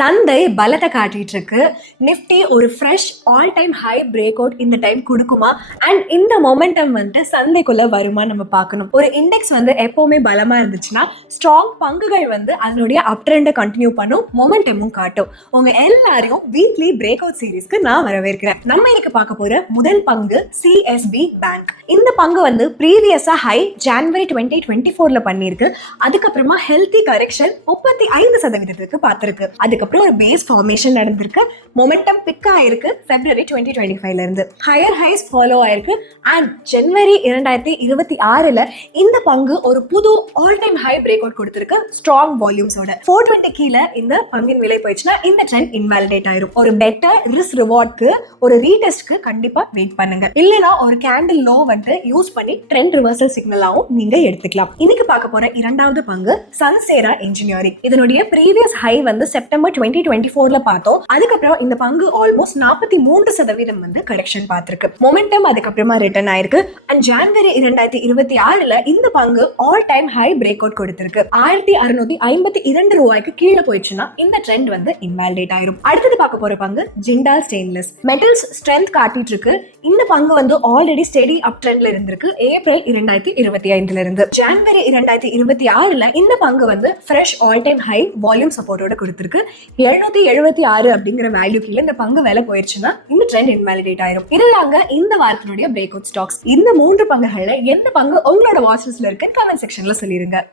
சந்தை பலத்தை காட்டிட்டு இருக்கு. நிஃப்டி ஒரு fresh all time high break out இந்த டைம் கொடுக்குமா அண்ட் இந்த மொமெண்டம் வந்துட்டு சந்தைக்குள்ள வருமா நம்ம பார்க்கணும். ஒரு இண்டெக்ஸ் வந்து எப்பவுமே பலமா இருந்துச்சுன்னா ஸ்ட்ராங் பங்குகள் வந்து அதனுடைய அப் ட்ரெண்டை கண்டினியூ பண்ணும், மொமெண்டமும் காட்டும். உங்க எல்லாரையும் வீக்லி பிரேக் அவுட் சீரீஸ்க்கு நான் வரவேற்கிறேன். நம்ம இன்னைக்கு பார்க்க போற முதல் பங்கு சிஎஸ்பி பேங்க். இந்த பங்கு வந்து ப்ரீவியஸா ஹை ஜனவரி 2024 பண்ணிருக்கு. அதுக்கப்புறமா ஹெல்த்தி கரெக்ஷன் 35% பார்த்திருக்கு. அதுக்கப்புறம் ஒரு பேஸ் ஃபார்மேஷன் நடந்திருக்கு. மொமெண்டம் பிக் ஆயிருக்கு பிப்ரவரி 2025ல இருந்து. ஹையர் ஹைஸ் ஃபாலோ ஆயிருக்கு அண்ட் ஜனவரி 2026ல இந்த பங்கு ஒரு புது all time high break out கொடுத்திருக்கு ஸ்ட்ராங் வால்யூம்ஸோட. 420 கீழே இந்த பங்கின் விலை போயிடுச்சுன்னா இந்த ட்ரெண்ட் இன்வாலிடேட் ஆயிரும். ஒரு பெட்டர் ரிஸ்க் ரிவார்ட்க்கு ஒரு ரீடெஸ்ட்க்கு கண்டிப்பா வெயிட் பண்ணுங்க. இல்லைன்னா ஒரு கேண்டில் லோ வந்து யூஸ் பண்ணி ட்ரெண்ட் ரிவர்சல் சிக்னலாவும் நீங்க எடுத்துக்கலாம். இன்னைக்கு பார்க்க போற இரண்டாவது பங்கு சன்சேரா இன்ஜினியரிங். இதனுடைய ப்ரீவியஸ் ஹை வந்து செப்டம்பர் 2024ல பார்த்தோம். அதுக்கப்புறம் இந்த பங்கு ஆல்மோஸ்ட் 43% வந்து கரெக்ஷன் பார்த்திருக்கு. மொமெண்டம் அதுக்கப்புறமா ரிட்டர்ன் ஆயிருக்கு அண்ட் ஜனவரி 2026ல இந்த பங்கு all time high break out கொடுத்திருக்கு. 1652 ரூபாய்க்கு கீழே போயிடுச்சுன்னா இந்த ட்ரெண்ட் வந்து இன்வாலிடேட் ஆயிரும். அடுத்தது பார்க்க போற பங்கு ஜிண்டால் ஸ்டெயின்லெஸ். மெட்டல்ஸ் ஸ்ட்ரென்த் காட்டிட்டு இருக்கு. இந்த பங்கு வந்து ஆல்ரெடி ஸ்டெடி அப் ட்ரெண்ட்ல இருந்திருக்கு ஏப்ரல் 2025ல இருந்து. ஜனவரி 2026ல இந்த பங்கு வந்து fresh all time high volume சப்போர்ட்டோட கொடுத்திருக்கு. 776 அப்படிங்கிற வேல்யூ கீழே இந்த பங்கு வேலை போயிருச்சுன்னா இந்த ட்ரெண்ட் இன்வாலிடேட் ஆயிரும். இதுதாங்க இந்த வாரத்தினுடைய பிரேக் அவுட் ஸ்டாக்ஸ். இந்த 3 பங்குகள்ல எந்த பங்கு உங்களோட வாட்ச் லிஸ்ட்ல இருக்கு கமெண்ட் செக்ஷன்ல சொல்லிருங்க.